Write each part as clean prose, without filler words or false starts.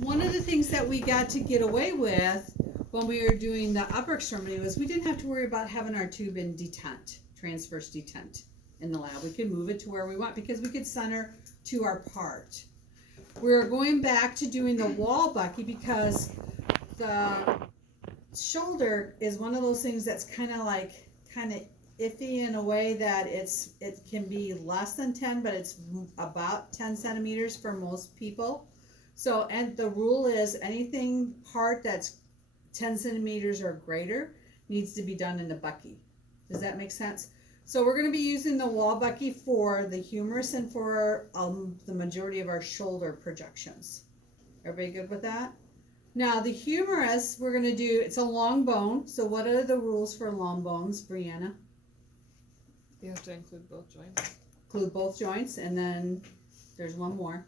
one of the things that we got to get away with when we were doing the upper extremity was we didn't have to worry about having our tube in detent, transverse detent in the lab. We could move it to where we want because we could center to our part. We're going back to doing the wall bucky because the shoulder is one of those things that's kind of iffy in a way that it can be less than 10, but it's about 10 centimeters for most people. So, and the rule is anything part that's 10 centimeters or greater needs to be done in the bucky. Does that make sense? So we're going to be using the wall bucky for the humerus and for the majority of our shoulder projections. Everybody good with that? Now the humerus, we're going to do, it's a long bone. So what are the rules for long bones, Brianna? You have to include both joints. Include both joints, and then there's one more.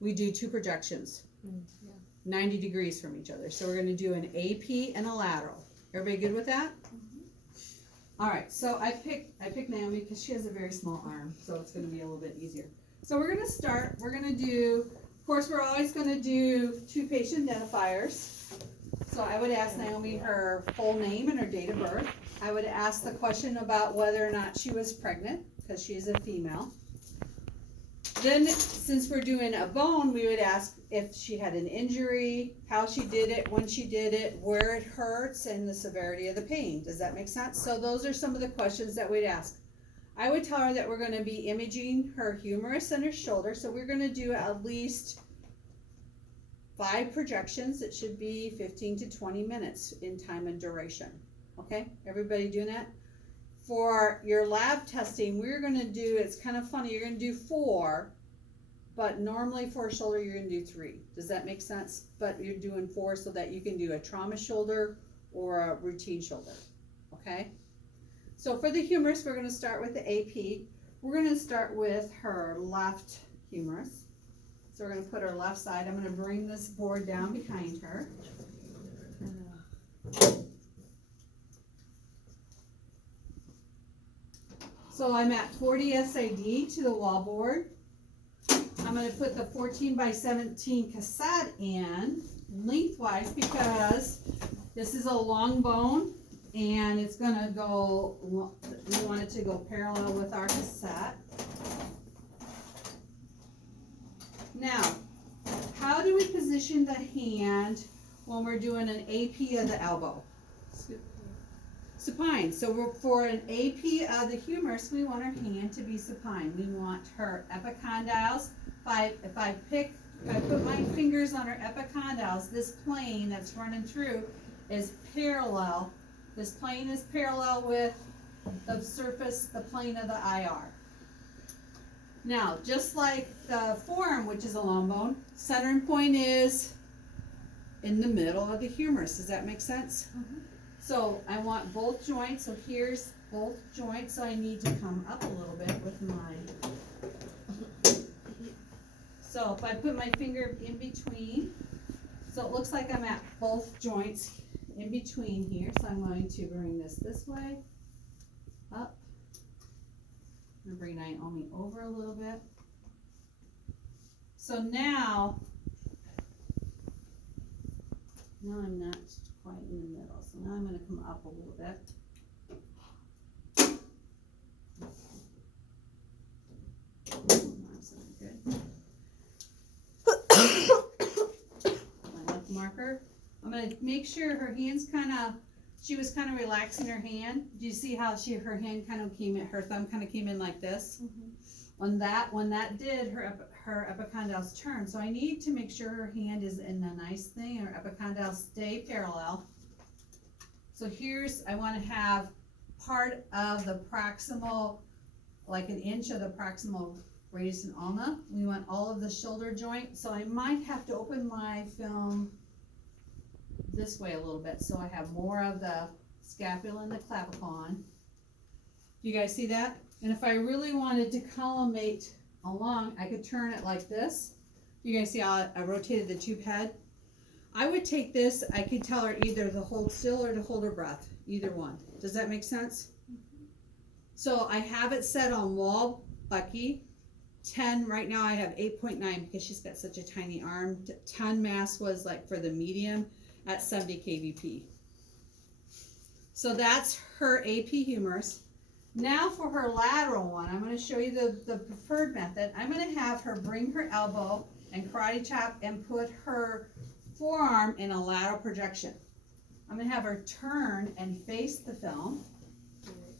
We do two projections, Yeah. 90 degrees from each other. So we're going to do an AP and a lateral. Everybody good with that? All right, so I picked Naomi because she has a very small arm, so it's going to be a little bit easier. So we're going to start, we're going to do, of course, we're always going to do two patient identifiers. So I would ask Naomi her full name and her date of birth. I would ask the question about whether or not she was pregnant, because she is a female. Then, since we're doing a bone, we would ask if she had an injury, how she did it, when she did it, where it hurts, and the severity of the pain. Does that make sense? So those are some of the questions that we'd ask. I would tell her that we're going to be imaging her humerus and her shoulder. So we're going to do at least 5 projections. It should be 15 to 20 minutes in time and duration. Okay, everybody doing that? For your lab testing, we're going to do, it's kind of funny, you're going to do 4, but normally for a shoulder, you're going to do 3. Does that make sense? But you're doing 4 so that you can do a trauma shoulder or a routine shoulder. Okay? So for the humerus, we're going to start with the AP. We're going to start with her left humerus. So we're going to put her left side. I'm going to bring this board down behind her. So I'm at 40 SID to the wall board. I'm going to put the 14 by 17 cassette in lengthwise because this is a long bone and it's going to go, we want it to go parallel with our cassette. Now, how do we position the hand when we're doing an AP of the elbow? Supine. So for an AP of the humerus, we want our hand to be supine. We want her epicondyles. If I put my fingers on her epicondyles, this plane that's running through is parallel. This plane is parallel with the surface, the plane of the IR. Now, just like the forearm, which is a long bone, centering point is in the middle of the humerus. Does that make sense? Mm-hmm. So I want both joints. So here's both joints. So I need to come up a little bit with my. So if I put my finger in between, so it looks like I'm at both joints in between here. So I'm going to bring this way, up. I'm going to bring Naomi over a little bit. So now I'm not quite in the middle. So now I'm going to come up a little bit. That's not good. My left marker. I'm going to make sure her hands she was kind of relaxing her hand. Do you see how her hand kind of came in, her thumb kind of came in like this? Mm-hmm. When that did, her epicondyles turn. So I need to make sure her hand is in a nice thing, her epicondyles stay parallel. So I want to have part of the proximal, like an inch of the proximal radius and ulna. We want all of the shoulder joint. So I might have to open my film this way a little bit so I have more of the scapula and the clavicon. You guys see that? And if I really wanted to collimate along, I could turn it like this. You guys see how I rotated the tube head? I would take this, I could tell her either to hold still or to hold her breath, either one. Does that make sense? Mm-hmm. So I have it set on wall bucky. 10, right now I have 8.9 because she's got such a tiny arm. 10 mass was like for the medium at 70 kVp. So that's her AP humerus. Now for her lateral one, I'm going to show you the preferred method. I'm going to have her bring her elbow and karate chop and put her forearm in a lateral projection. I'm going to have her turn and face the film.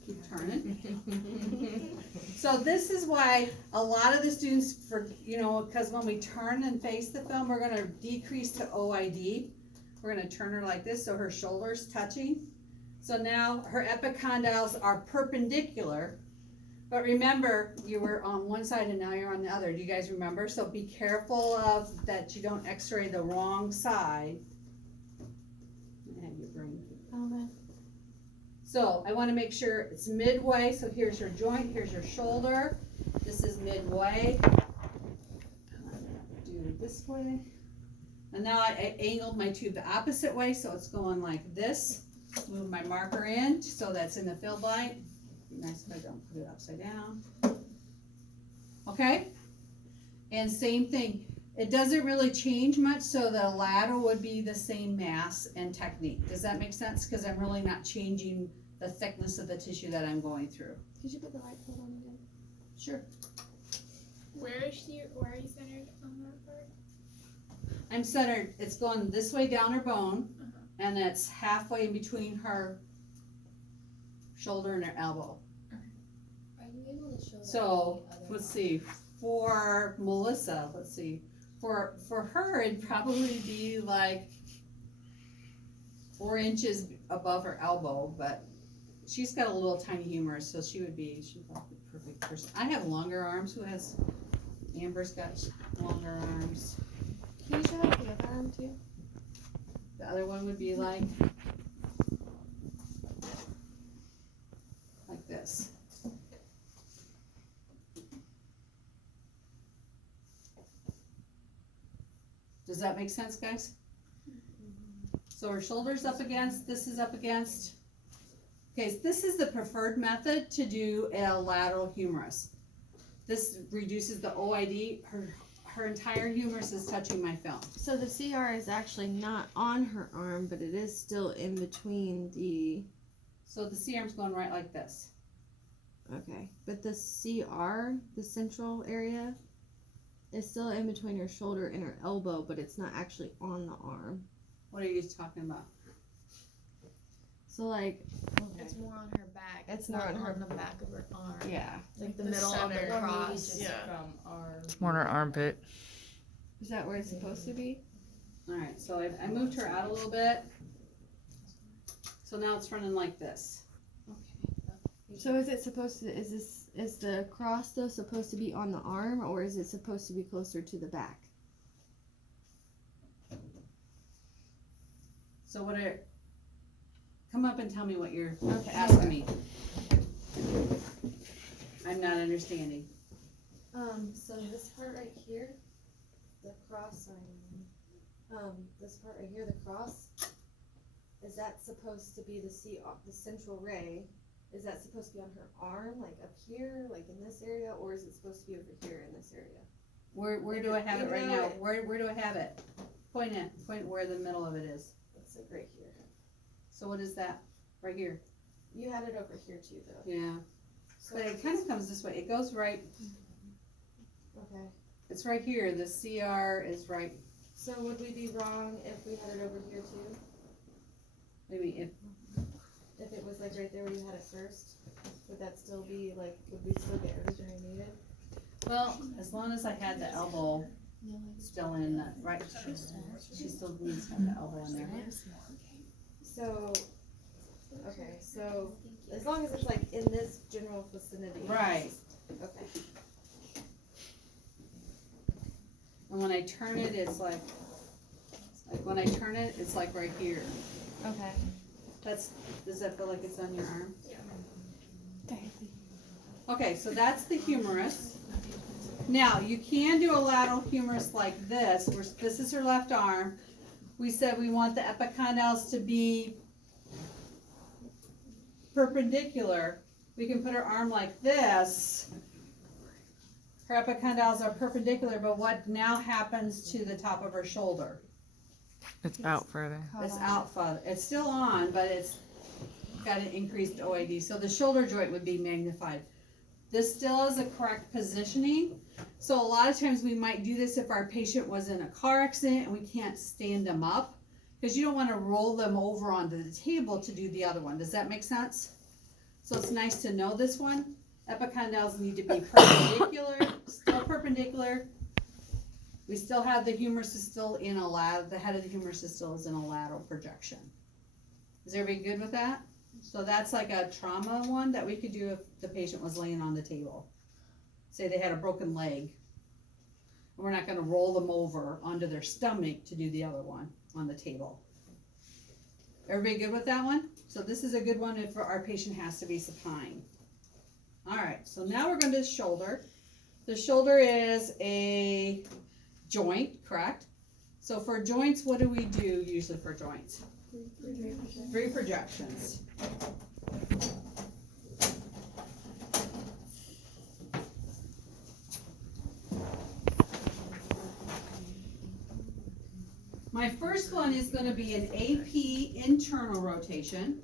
Keep turning. So this is why a lot of the students, because when we turn and face the film, we're going to decrease to OID. We're going to turn her like this so her shoulder's touching. So now her epicondyles are perpendicular, but remember you were on one side and now you're on the other. Do you guys remember? So be careful of that you don't x-ray the wrong side. And you bring. Okay. So I want to make sure it's midway. So here's your joint, here's your shoulder. This is midway. Do it this way. And now I angled my tube the opposite way, so it's going like this. Move my marker in so that's in the field line. Be nice if I don't put it upside down. Okay? And same thing. It doesn't really change much, so the lateral would be the same mass and technique. Does that make sense? Because I'm really not changing the thickness of the tissue that I'm going through. Could you put the right foot on again? Sure. Where are you centered on that part? I'm centered. It's going this way down her bone, and it's halfway in between her shoulder and her elbow. Are you able to show that? So on the other let's one? see. For Melissa, let's see. For her, it'd probably be like 4 inches above her elbow, but she's got a little tiny humerus, so she's probably the perfect person. I have longer arms. Who has? Amber's got longer arms. Can you show us the other arm too? The other one would be like this. Does that make sense, guys? So her shoulder's up against, this is up against. Okay, so this is the preferred method to do a lateral humerus. This reduces the OID. Her entire humerus is touching my film. So the CR is actually not on her arm, but it is still in between the. So the C-arm's going right like this. Okay, but the CR, the central area, is still in between her shoulder and her elbow, but it's not actually on the arm. What are you talking about? So like, It's more on her back. It's not more on her the back of her arm. yeah, Like the middle of the center. cross. Yeah. From our. It's more on her armpit. is that where it's supposed to be? Alright, so I moved her out a little bit. So now it's running like this. So is it supposed to? Is the cross though supposed to be on the arm, or is it supposed to be closer to the back? So come up and tell me what you're Okay. asking me. I'm not understanding. So this part right here, the cross, this part right here, the cross, is that supposed to be the central ray? Is that supposed to be on her arm, like up here, like in this area, or is it supposed to be over here in this area? Where do I have it right You know now? it. Where do I have it? Point where the middle of it is. It's like right here. So what is that? Right here. You had it over here too, though. Yeah. So But it kind of comes this way. It goes right, okay. it's right here. The CR is right, So would we be wrong if we had it over here too? maybe If it was like right there where you had it first, would that still be like? Would we still get everything we needed? well, as long as I had the elbow still in the, right, she still needs to have the elbow in there. So, okay, so as long as it's like in this general vicinity. Right. Okay. And when I turn it, it's like when I turn it, it's like right here. Okay. Does that feel like it's on your arm? Okay, so that's the humerus. Now, you can do a lateral humerus like this, where this is her left arm. We said we want the epicondyles to be perpendicular. We can put her arm like this her epicondyles are perpendicular, but what now happens to the top of her shoulder? It's out further. It's out further. It's still on, but it's got an increased OID. So the shoulder joint would be magnified. This still is a correct positioning. So a lot of times we might do this if our patient was in a car accident and we can't stand them up, because you don't want to roll them over onto the table to do the other one. Does that make sense? So it's nice to know this one. Epicondyles need to be perpendicular, still perpendicular. We still have the humerus is still in a the head of the humerus is still in a lateral projection. Is everybody good with that? So that's like a trauma one that we could do if the patient was laying on the table. Say they had a broken leg. We're not gonna roll them over onto their stomach to do the other one on the table. Everybody good with that one? So this is a good one if our patient has to be supine. All right, so now we're going to the shoulder. The shoulder is a joint, correct? So for joints, what do we do usually for joints? 3 projections. My first one is going to be an AP internal rotation.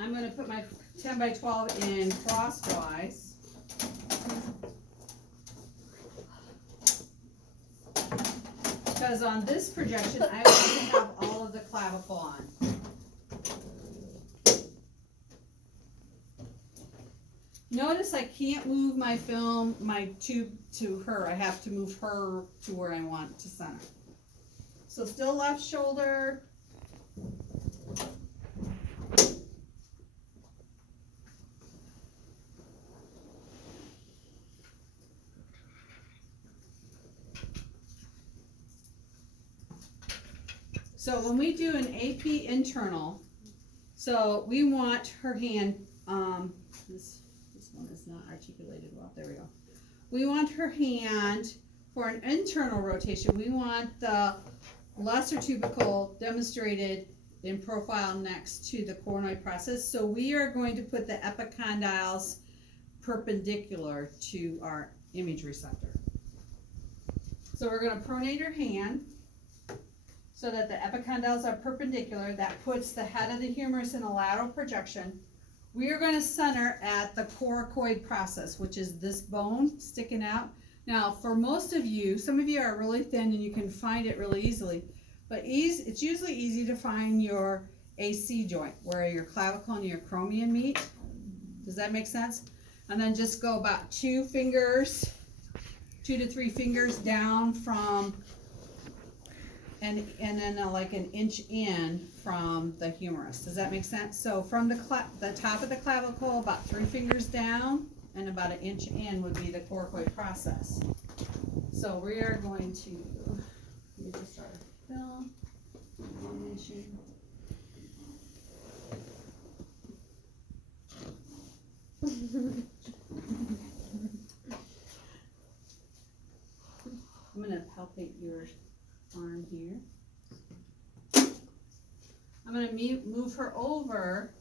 I'm going to put my 10 by 12 in crosswise. Because on this projection, I want to have all of the clavicle on. Notice I can't move my film, my tube to her. I have to move her to where I want to center. So still left shoulder. So when we do an AP internal, so we want her hand, this one is not articulated well, there we go. We want her hand, for an internal rotation, we want the lesser tubercle demonstrated in profile next to the coronoid process. So we are going to put the epicondyles perpendicular to our image receptor. So we're going to pronate her hand so that the epicondyles are perpendicular. That puts the head of the humerus in a lateral projection. We are going to center at the coracoid process, which is this bone sticking out. Now, for most of you, some of you are really thin and you can find it really easily, but it's usually easy to find your AC joint, where your clavicle and your acromion meet. Does that make sense? And then just go about 2 to 3 fingers down from, and then like an inch in from the humerus. Does that make sense? So from the top of the clavicle, about 3 fingers down, and about 1 inch in would be the coracoid process. So we are going to, let me just start a film. Animation. I'm going to palpate your arm here. I'm going to move her over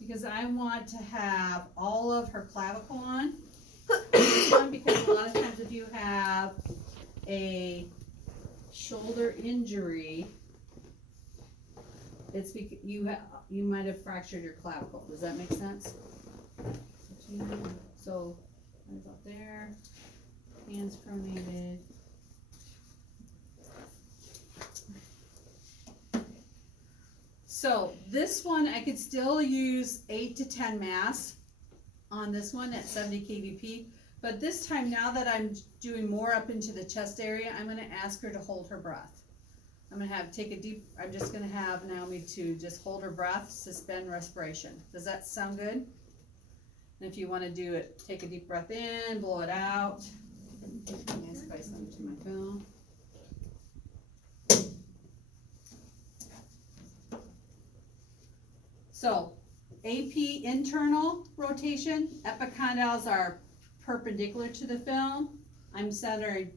because I want to have all of her clavicle on. Because a lot of times if you have a shoulder injury, it's because you might have fractured your clavicle. Does that make sense? So hands up there, hands pronated. So this one, I could still use 8 to 10 mass on this one at 70 kVp, but this time, now that I'm doing more up into the chest area, I'm gonna ask her to hold her breath. I'm just gonna have Naomi to just hold her breath, suspend respiration. Does that sound good? And if you wanna do it, take a deep breath in, blow it out. Ask if I send it to my phone. So, AP internal rotation, epicondyles are perpendicular to the film. I'm centered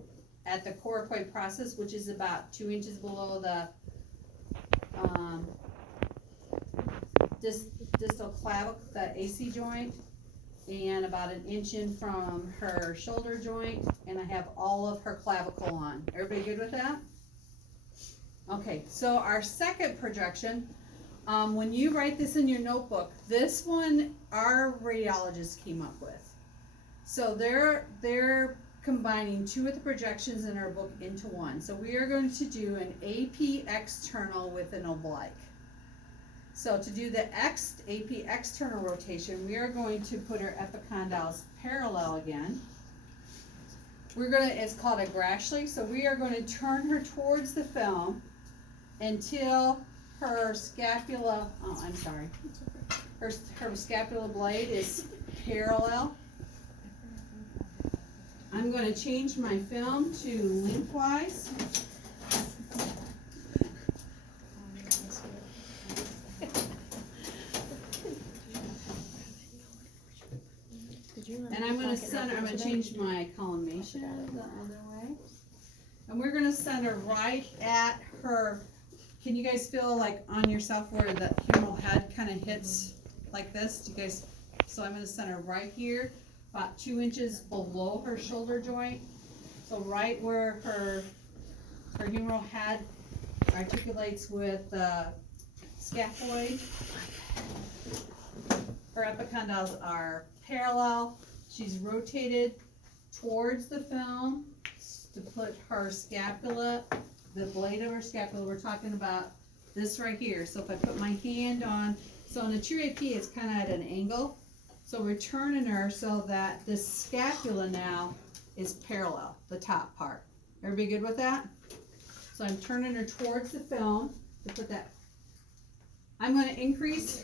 at the coracoid process, which is about 2 inches below the distal clavicle, the AC joint. and about an inch in from her shoulder joint, and I have all of her clavicle on. Everybody good with that? Okay, so our second projection, when you write this in your notebook, this one our radiologist came up with. So they're combining two of the projections in our book into one. So we are going to do an AP external with an oblique. So to do the AP external rotation, we are going to put our epicondyles parallel again. It's called a Grashley, so we are going to turn her towards the film until her scapula, her scapula blade is parallel. I'm going to change my film to lengthwise. And I'm going to change my collimation the other way. And we're going to center right at her. Can you guys feel like on yourself where the humeral head kind of hits like this? Do you guys? So I'm going to center right here, about 2 inches below her shoulder joint. So right where her humeral head articulates with the scaphoid. Her epicondyles are parallel. She's rotated towards the film to put her scapula, the blade of her scapula, we're talking about this right here. So if I put my hand on, so in a true AP, it's kind of at an angle. So we're turning her so that the scapula now is parallel, the top part. Everybody good with that? So I'm turning her towards the film to put that. I'm going to increase.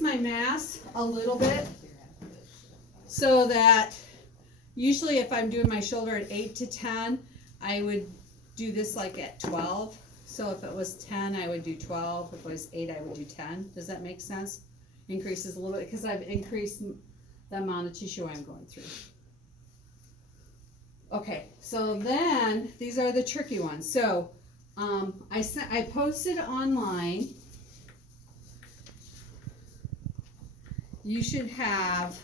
My mass a little bit so that usually if I'm doing my shoulder at 8 to 10, I would do this like at 12. So if it was 10, I would do 12. If it was 8, I would do 10. Does that make sense? Increases a little bit because I've increased the amount of tissue I'm going through. Okay, so then these are the tricky ones. So I posted online. You should have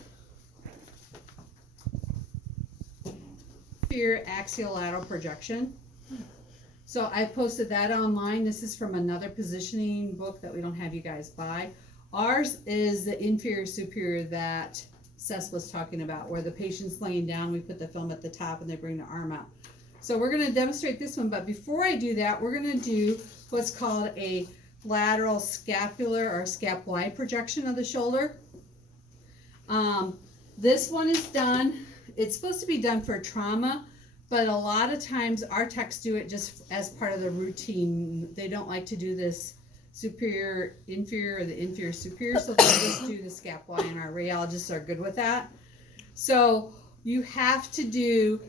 your axial lateral projection. So I posted that online. This is from another positioning book that we don't have you guys buy. Ours is the inferior superior that Seth was talking about, where the patient's laying down, we put the film at the top and they bring the arm out. So we're going to demonstrate this one, but before I do that, we're going to do what's called a lateral scapular or scap-wide projection of the shoulder. This one is done, it's supposed to be done for trauma, but a lot of times our techs do it just as part of the routine. They don't like to do this superior, inferior, or the inferior superior, so they'll just do the scap-wide, and our radiologists are good with that. So you have to do,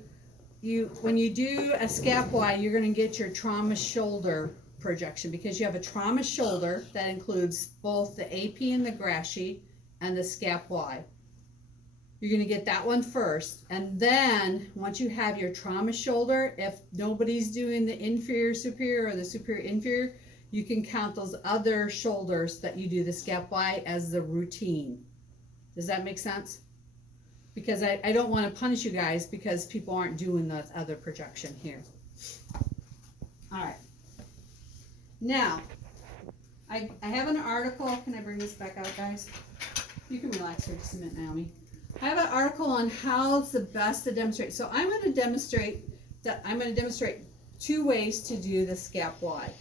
when you do a scap-wide, you're going to get your trauma shoulder projection, because you have a trauma shoulder that includes both the AP and the Grashley and the scap-wide. You're going to get that one first, and then once you have your trauma shoulder, if nobody's doing the inferior superior or the superior inferior, you can count those other shoulders that you do the scap-wide as the routine. Does that make sense? Because I don't want to punish you guys because people aren't doing the other projection here. All right. Now, I have an article. Can I bring this back out, guys? You can relax for just a minute, Naomi. I have an article on how it's the best to demonstrate. So I'm going to demonstrate two ways to do the scap-wide.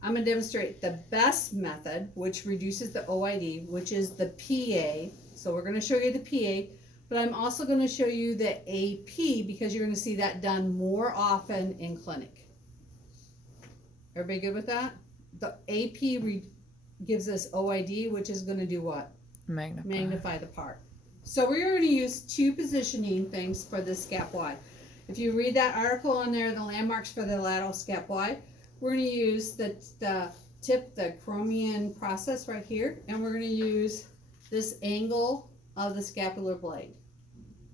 I'm going to demonstrate the best method, which reduces the OID, which is the PA. So we're going to show you the PA, but I'm also going to show you the AP because you're going to see that done more often in clinic. Everybody good with that? The AP gives us OID, which is going to do what? Magnify the part. So we're going to use two positioning things for this scap-wide. If you read that article on there, the landmarks for the lateral scapulae, we're gonna use the tip, the Chromian process right here, and we're gonna use this angle of the scapular blade.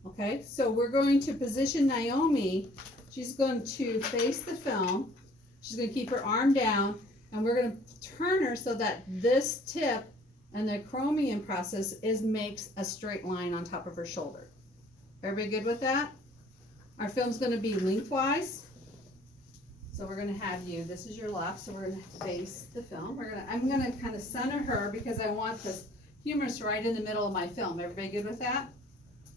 Okay, so we're going to position Naomi. She's going to face the film. She's gonna keep her arm down, and we're gonna turn her so that this tip and the Chromian process makes a straight line on top of her shoulder. Everybody good with that? Our film's gonna be lengthwise. So we're gonna have you, this is your left, so we're gonna face the film. I'm gonna kind of center her because I want this humerus right in the middle of my film. Everybody good with that?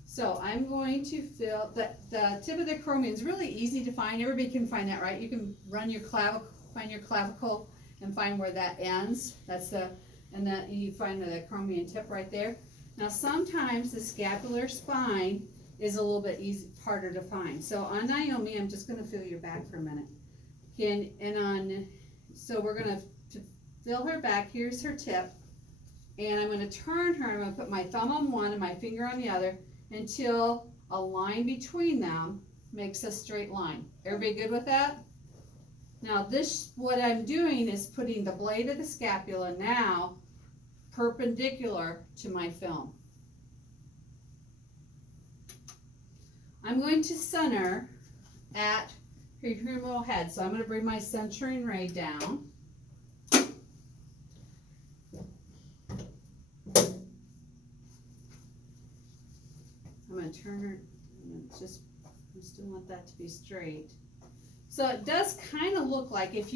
So I'm going to fill, the tip of the Chromian is really easy to find. Everybody can find that, right? You can run your clavicle, find your clavicle and find where that ends. And that you find the Chromian tip right there. Now sometimes the scapular spine is a little bit harder to find. So on Naomi, I'm just gonna feel your back for a minute. So we're gonna fill her back, here's her tip, and I'm gonna turn her, I'm gonna put my thumb on one and my finger on the other until a line between them makes a straight line. Everybody good with that? Now what I'm doing is putting the blade of the scapula now perpendicular to my film. I'm going to center at her humeral head, so I'm going to bring my centering ray down. I'm going to turn her, I still want that to be straight. So it does kind of look like, if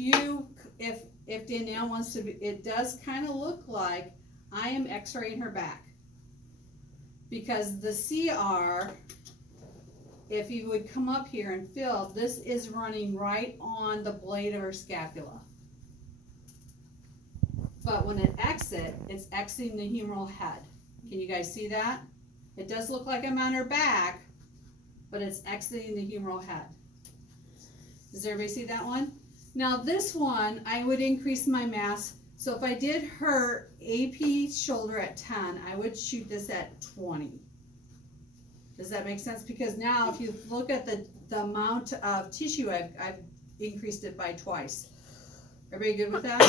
Danielle wants to be, it does kind of look like I am x-raying her back. Because the CR, if you would come up here and feel, this is running right on the blade of her scapula. But when it exits, it's exiting the humeral head. Can you guys see that? It does look like I'm on her back, but it's exiting the humeral head. Does everybody see that one? Now this one, I would increase my mass. So if I did her AP shoulder at 10, I would shoot this at 20. Does that make sense? Because now if you look at the amount of tissue, I've increased it by twice. Everybody good with that?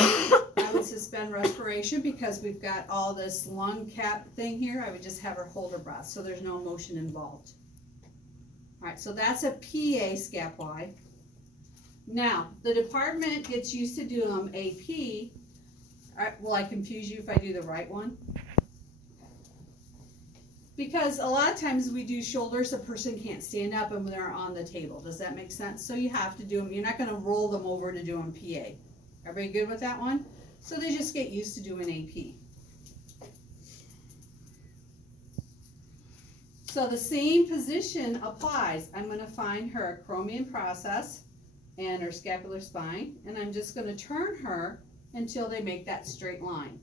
I would suspend respiration because we've got all this lung cap thing here. I would just have her hold her breath so there's no motion involved. All right, so that's a PA scapulae. Now, the department gets used to doing them AP. Will I confuse you if I do the right one? Because a lot of times we do shoulders, a person can't stand up and they're on the table. Does that make sense? So you have to do them, you're not gonna roll them over to do them PA. Everybody good with that one? So they just get used to doing AP. So the same position applies. I'm gonna find her Chromian process and her scapular spine, and I'm just gonna turn her until they make that straight line.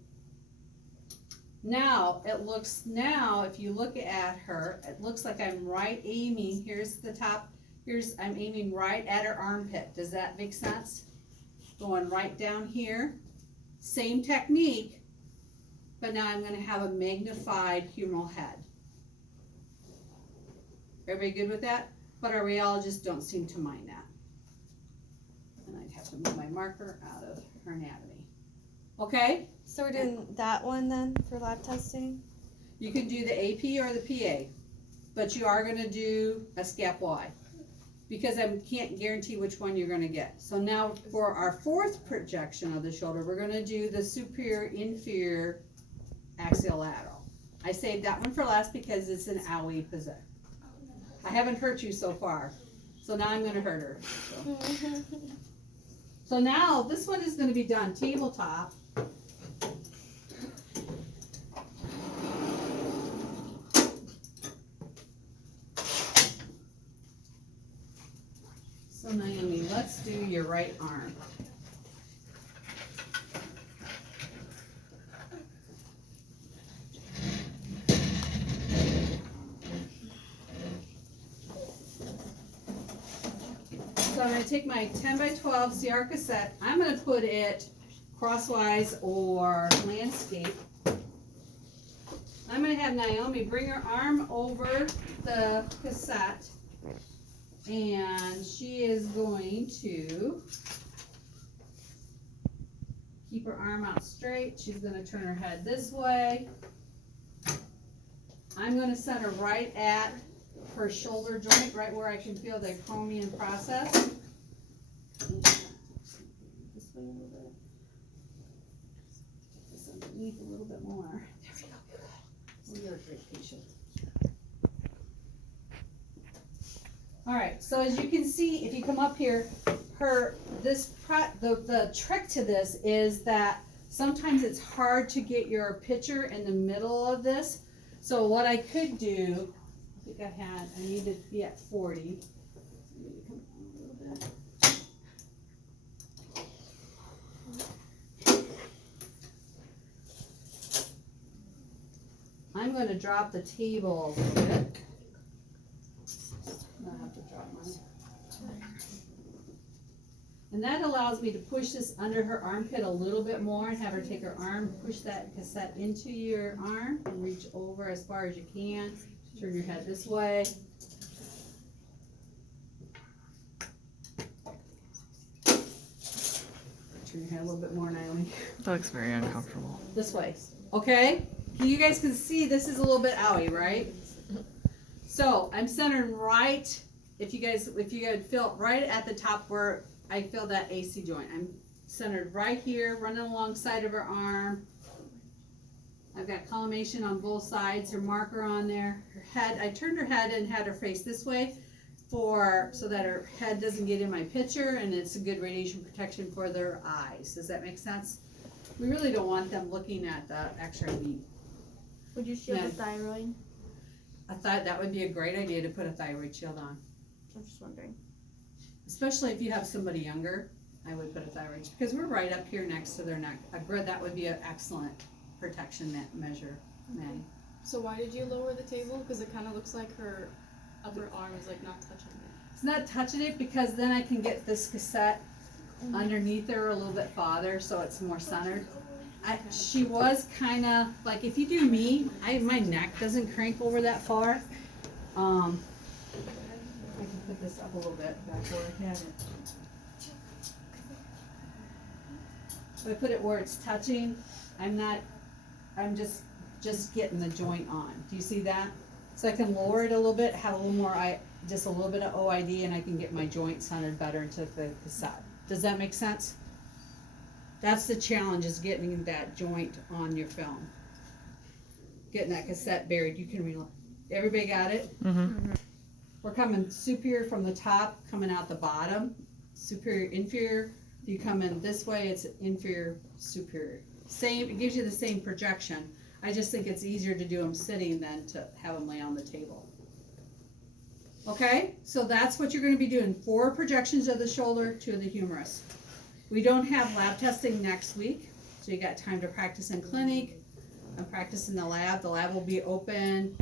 Now, if you look at her, it looks like I'm right aiming, here's the top, I'm aiming right at her armpit. Does that make sense? Going right down here. Same technique, but now I'm gonna have a magnified humeral head. Everybody good with that? But our rheologists don't seem to mind that. And I'd have to move my marker out of her anatomy. Okay? So we're doing that one then for lab testing? You can do the AP or the PA, but you are gonna do a scapulae because I can't guarantee which one you're gonna get. So now for our fourth projection of the shoulder, we're gonna do the superior inferior axial lateral. I saved that one for last because it's an owie position. I haven't hurt you so far, so now I'm gonna hurt her. So now this one is gonna be done tabletop. So Naomi, let's do your right arm. So I'm going to take my 10 by 12 CR cassette. I'm going to put it crosswise or landscape. I'm going to have Naomi bring her arm over the cassette And she is going to keep her arm out straight. She's gonna turn her head this way. I'm gonna set her right at her shoulder joint, right where I can feel the acromion process. This way a little bit. This underneath a little bit more. There we go. Good. You're a great patient. All right, so as you can see, if you come up here, the trick to this is that sometimes it's hard to get your picture in the middle of this. So what I could do, I need to be at 40. I need to come down a little bit. I'm going to drop the table a little bit. I have to drop mine. And that allows me to push this under her armpit a little bit more and have her take her arm, push that cassette into your arm and reach over as far as you can. Turn your head this way. Turn your head a little bit more, Naomi. That looks very uncomfortable. This way. Okay? You guys can see this is a little bit owie, right? So I'm centering right, if you guys feel right at the top where I feel that AC joint. I'm centered right here, running alongside of her arm. I've got collimation on both sides, her marker on there. Her head, I turned her head and had her face this way so that her head doesn't get in my picture, and it's a good radiation protection for their eyes. Does that make sense? We really don't want them looking at the x-ray beam. Would you shield No. the thyroid? I thought that would be a great idea to put a thyroid shield on. I'm just wondering. Especially if you have somebody younger, I would put a thyroid, because we're right up here next to their neck. That would be an excellent protection measure, Maddie. So why did you lower the table? Because it kind of looks like her upper arm is like not touching it. It's not touching it because then I can get this cassette underneath her a little bit farther so it's more centered. She was kind of, like if you do me, my neck doesn't crank over that far. I can put this up a little bit back where I had it. If I put it where it's touching, I'm just getting the joint on. Do you see that? So I can lower it a little bit, have a little more, just a little bit of OID, and I can get my joint centered better into the cassette. Does that make sense? That's the challenge, is getting that joint on your film. Getting that cassette buried. You can everybody got it? Mm-hmm. We're coming superior from the top, coming out the bottom. Superior, inferior. If you come in this way, it's inferior, superior. Same, it gives you the same projection. I just think it's easier to do them sitting than to have them lay on the table. Okay, so that's what you're going to be doing. 4 projections of the shoulder, 2 of the humerus. We don't have lab testing next week, so you got time to practice in clinic and practice in the lab. The lab will be open